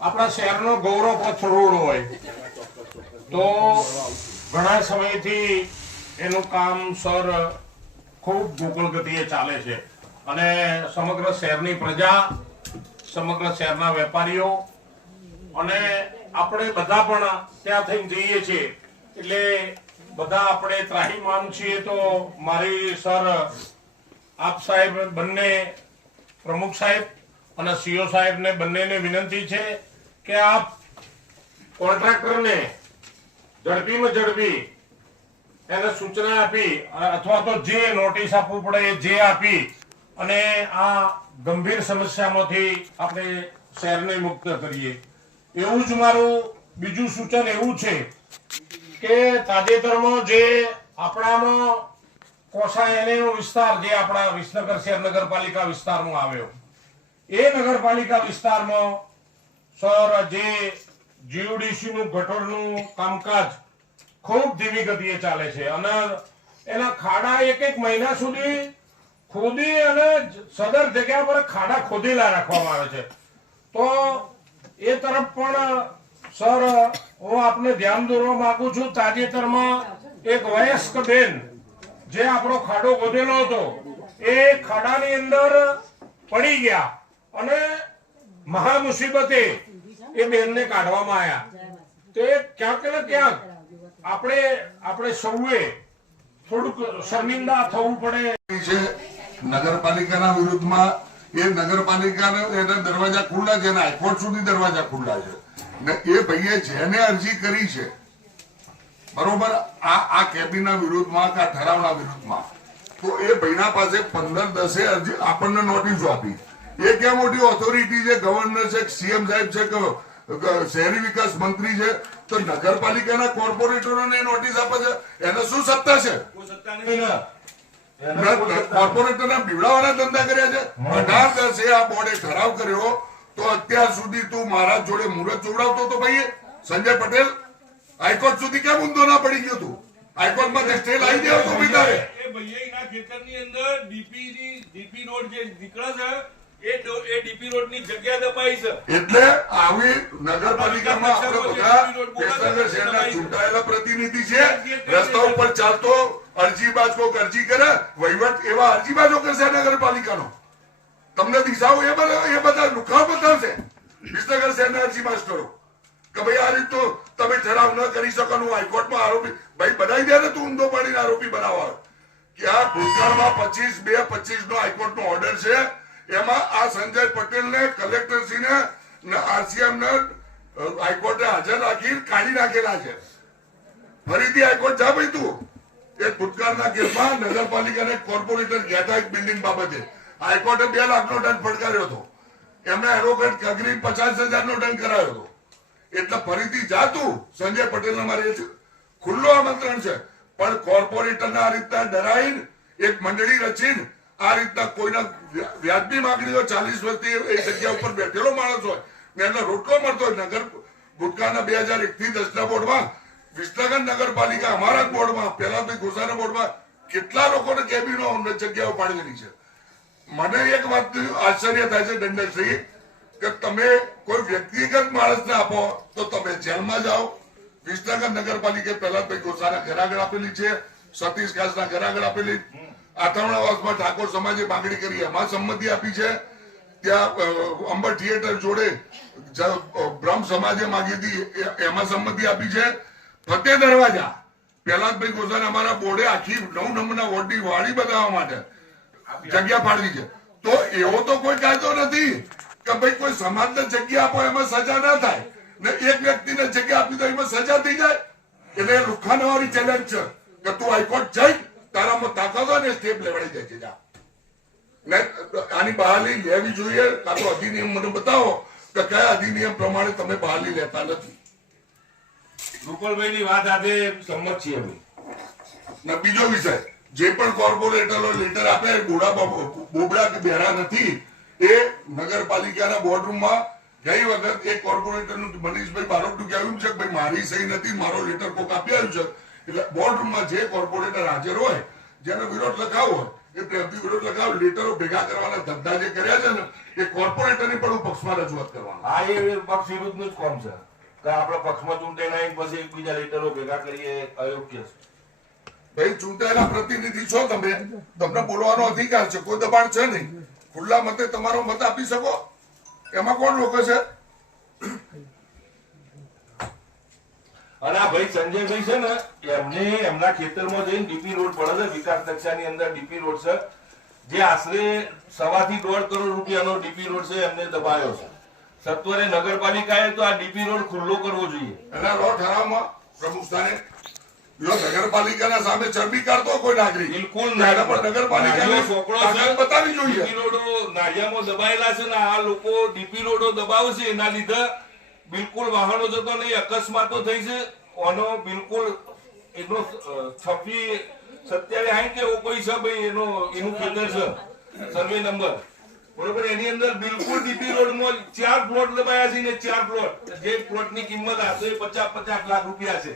આપણા શહેરનો ગૌરવ પથ રોડ હોય તો ઘણા સમયથી એનું કામ સર ખૂબ ગોકળ ગતિએ ચાલે છે અને સમગ્ર શહેરની પ્રજા, સમગ્ર શહેરના વેપારીઓ અને આપણે બધા પણ ત્યાં થઈને જઈએ છીએ એટલે બધા આપણે ત્રાહીમામ છીએ. તો મારી સર આપ સાહેબ બંને પ્રમુખ સાહેબ અને સીઓ સાહેબને બંનેને વિનંતી છે કે આપ કોન્ટ્રાક્ટરને ઝડપીમાં ઝડપી એને સૂચના આપી અથવા તો જે નોટિસ આપવું પડે એ જે આપી અને આ ગંભીર સમસ્યામાંથી આપણે શહેરને મુક્ત કરીએ. એવું જ મારું બીજું સૂચન એવું છે કે તાજેતરમાં જે આપણામાં કોસા એનો વિસ્તાર જે આપણા વિસનગર શહેર નગરપાલિકા વિસ્તારમાં આવ્યો એ નગરપાલિકા વિસ્તારમાં સર જે જીયુડીસી નું ગટરનું કામકાજ ખૂબ ધીમી ગતિએ ચાલે છે અને એના ખાડા એક મહિના સુધી ખોદી અને સદર જગ્યા પર ખાડા ખોદેલા રાખવામાં આવે છે. તો એ તરફ પણ સર હું આપને ધ્યાન દોરવા માંગુ છું. તાજેતરમાં એક વયસ્ક બેન જે આપણો ખાડો ખોદેલો હતો એ ખાડાની અંદર પડી ગયા અને મહા મુસીબતે એ બેનને કાઢવામાં આવ્યા. તે ક્યાંક ને ક્યાંક આપણે સૌએ થોડુંક શર્મિંદા થવું પડે છે. નગરપાલિકાના વિરુદ્ધમાં એ નગરપાલિકાના એના દરવાજા ખુલ્લા છે, હાઈકોર્ટ સુધી દરવાજા ખુલ્લા છે ને એ ભાઈએ જેને અરજી કરી છે બરોબર આ કેબિનના વિરુદ્ધમાં કે આ ઠરાવના વિરુદ્ધમાં, તો એ ભાઈના પાસે 15-10 અરજી આપણને નોટિસો આપી. એ ક્યાં મોટી ઓથોરિટી છે, ગવર્નર છે, સીએમ સાહેબ છે કે શહેરી વિકાસ મંત્રી છે, તો નગરપાલિકાના કોર્પોરેટરોને નોટિસ આપે છે એને શું સત્તા છે? કોર્પોરેટરના બીવડાવાના ધંધા કર્યા છે. 18-10 આ બોર્ડે ઠરાવ કર્યો તો અત્યાર સુધી તું મારા જોડે મુહૂર્ત જોડાવતો તો ભાઈ સંજય પટેલ હાઈકોર્ટ સુધી કેમ ઊંધો ના પડી ગયો? તું હાઈકોર્ટમાં સ્ટે લાવી દેવો તો ભાઈ તારે એ ભૈયાના ખેતરની અંદર ડીપી રોડ જે નીકળે છે એ ડીપી રોડ ની જગ્યા દબાઈ છે. એટલે આવી નગરપાલિકામાં આપણે બધા વિસનગર શહેરના ચૂંટાયેલા પ્રતિનિધિ છે. રસ્તા ઉપર ચાલતો અરજીબાજ કોક અરજી કરે વહીવટ એવા અરજીબાજો કરશે નગરપાલિકાનો. તમને દિશાઓ એ બધા લુખાઓ બતાવશે વિસનગર શહેરના અરજી માસ્ટરો કે ભાઈ આ રીત તો તમે ઠરાવ ન કરી શકો. હાઈકોર્ટમાં આરોપી ભાઈ બનાવી દે ને, તું ઊંધો પાડીને આરોપી બનાવવા કે આ ભૂતકાળમાં 25/2/25 નો હાઈકોર્ટ નો ઓર્ડર છે. એમાં આ સંજય પટેલને કલેક્ટરશ્રીને આરસીએમ ને હાઈકોર્ટે હાજર રાખી કાઢી નાખેલા છે. ફરીથી હાઈકોર્ટ જા ભાઈ તું. એક ભૂતકાળના કેસમાં નગરપાલિકાને કોર્પોરેટર ગયા હતા એક બિલ્ડિંગ બાબતે, હાઈકોર્ટે 2 લાખનો દંડ ફટકાર્યો હતો. એમને એડવોકેટ કગરી 50,000 નો દંડ કરાયો હતો. એટલે ફરીથી જા તું. સંજય પટેલને મારે ખુલ્લો આમંત્રણ છે. પણ કોર્પોરેટરને આ રીતના ડરાઈને એક મંડળી રચીને આ રીતના કોઈના વ્યાજબી માંગણીઓ 40 વર્ષથી એ જગ્યા ઉપર બેઠેલો માણસ હોય ને એને રોટલો મળતો હોય. નગર ભૂતકાળના 2001 થી 10ના બોર્ડમાં વિસનગર નગરપાલિકા અમારા બોર્ડમાં પહેલા ભાઈ ગોસાના બોર્ડમાં કેટલા લોકોને કેબિનો જગ્યાઓ પાડેલી છે. મને એક વાત આશ્ચર્ય થાય છે દંડકશ્રી કે તમે કોઈ વ્યક્તિગત માણસને આપો તો તમે જેલમાં જાઓ. વિસનગર નગરપાલિકાએ પહેલા ભાઈ ગોસાના ઘર આગળ આપેલી છે, સતીશ કાસના ઘર આગળ આપેલી, આથમણાવાસમાં ઠાકોર સમાજે માંગણી કરી એમાં સંમતિ આપી છે. ત્યાં અંબર થિયેટર જોડે બ્રહ્મ સમાજે માંગી હતી એમાં સંમતિ આપી છે. ફતેહ દરવાજા પ્રહલાદભાઈ ગોસાને અમારા બોર્ડે આખી 9 નંબરના વોર્ડની વાડી બનાવવા માટે જગ્યા ફાળવી છે. તો એવો તો કોઈ કાયદો નથી કે ભાઈ કોઈ સમાજને જગ્યા આપો એમાં સજા ના થાય ને એક વ્યક્તિને જગ્યા આપી તો એમાં સજા થઈ જાય. એટલે લુખાનાવાળી ચેલેન્જ છે કે તું હાઈકોર્ટ જઈ તારામાં તાકાત હોય ને સ્ટેપ લેવડાઈ જાય છે. જા ને આની બહાલી લેવી જોઈએ. કાં તો અધિનિયમ મને બતાવો કે કયા અધિનિયમ પ્રમાણે તમે બહાલી લેતા નથી. રૂપલભાઈની વાત આજે સંમત છીએ અમે. ને બીજો વિષય, જે પણ કોર્પોરેટરો લેટર આપે બોબડા કે બેરા નથી. એ નગરપાલિકાના બોર્ડરૂમમાં ગઈ વખત એક કોર્પોરેટરનું મનીષભાઈ બારોટનું કહેવું છે કે ભાઈ મારી સહી નથી, મારો લેટર કોક આપી આવ્યું છે. એટલે બોર્ડરૂમમાં જે કોર્પોરેટર હાજર હોય જેનો વિરોધ લખાવો હોય એ પ્રેમથી વિરોધ લગાવ લેટરો ભેગા કરવાના ધંધા જે કર્યા છે ને એ કોર્પોરેટરની પણ હું પક્ષમાં રજૂઆત કરવાનો. આ એ પક્ષ વિરુદ્ધનું જ કોમ છે કે આપણે પક્ષમાં ચૂંટાઈને આવીને પછી એકબીજા લેટરો ભેગા કરીએ અયોગ્ય છે. ભાઈ ચૂંટાયેલા પ્રતિનિધિ છો તમે, તમને બોલવાનો અધિકાર છે, કોઈ દબાણ છે નહીં. ખુલ્લા મતે તમારો મત આપી શકો, એમાં કોણ રોકે છે? અને આ ભાઈ સંજયભાઈ છે ને એમને એમના ખેતરમાં જઈને ડીપી રોડ પડે છે, વિકાસ નકશાની અંદર ડીપી રોડ છે, જે આશરે 1.5 થી 1.5 કરોડ રૂપિયાનો ડીપી રોડ છે, એમને દબાયો છે. સત્વરે નગરપાલિકાએ તો આ ડીપી રોડ ખુલ્લો કરવો જોઈએ. એના લો ઠરાવમાં પ્રમુખ સ્થાને નગરપાલિકાના સામે ચરબી કાઢતો કોઈ નાગરિક બિલકુલ એના પર નગરપાલિકાને સોકડો તાકાત બતાવવી જોઈએ. ડીપી રોડો નાળિયામાં દબાયેલા છે ને આ લોકો ડીપી રોડો દબાવશે એના લીધે બિલકુલ વાહનો જતો નહીં, અકસ્માતો થઈ છે. ઓનો બિલકુલ એનો 26 27 કે એવો કોઈ છે ભાઈ એનું ખેતર છે, સર્વે નંબર બરોબર, એની અંદર બિલકુલ ડીપી રોડમાં 4 પ્લોટ દબાયા છે ને 4 પ્લોટ, જે પ્લોટની કિંમત આશરે 50 લાખ રૂપિયા છે.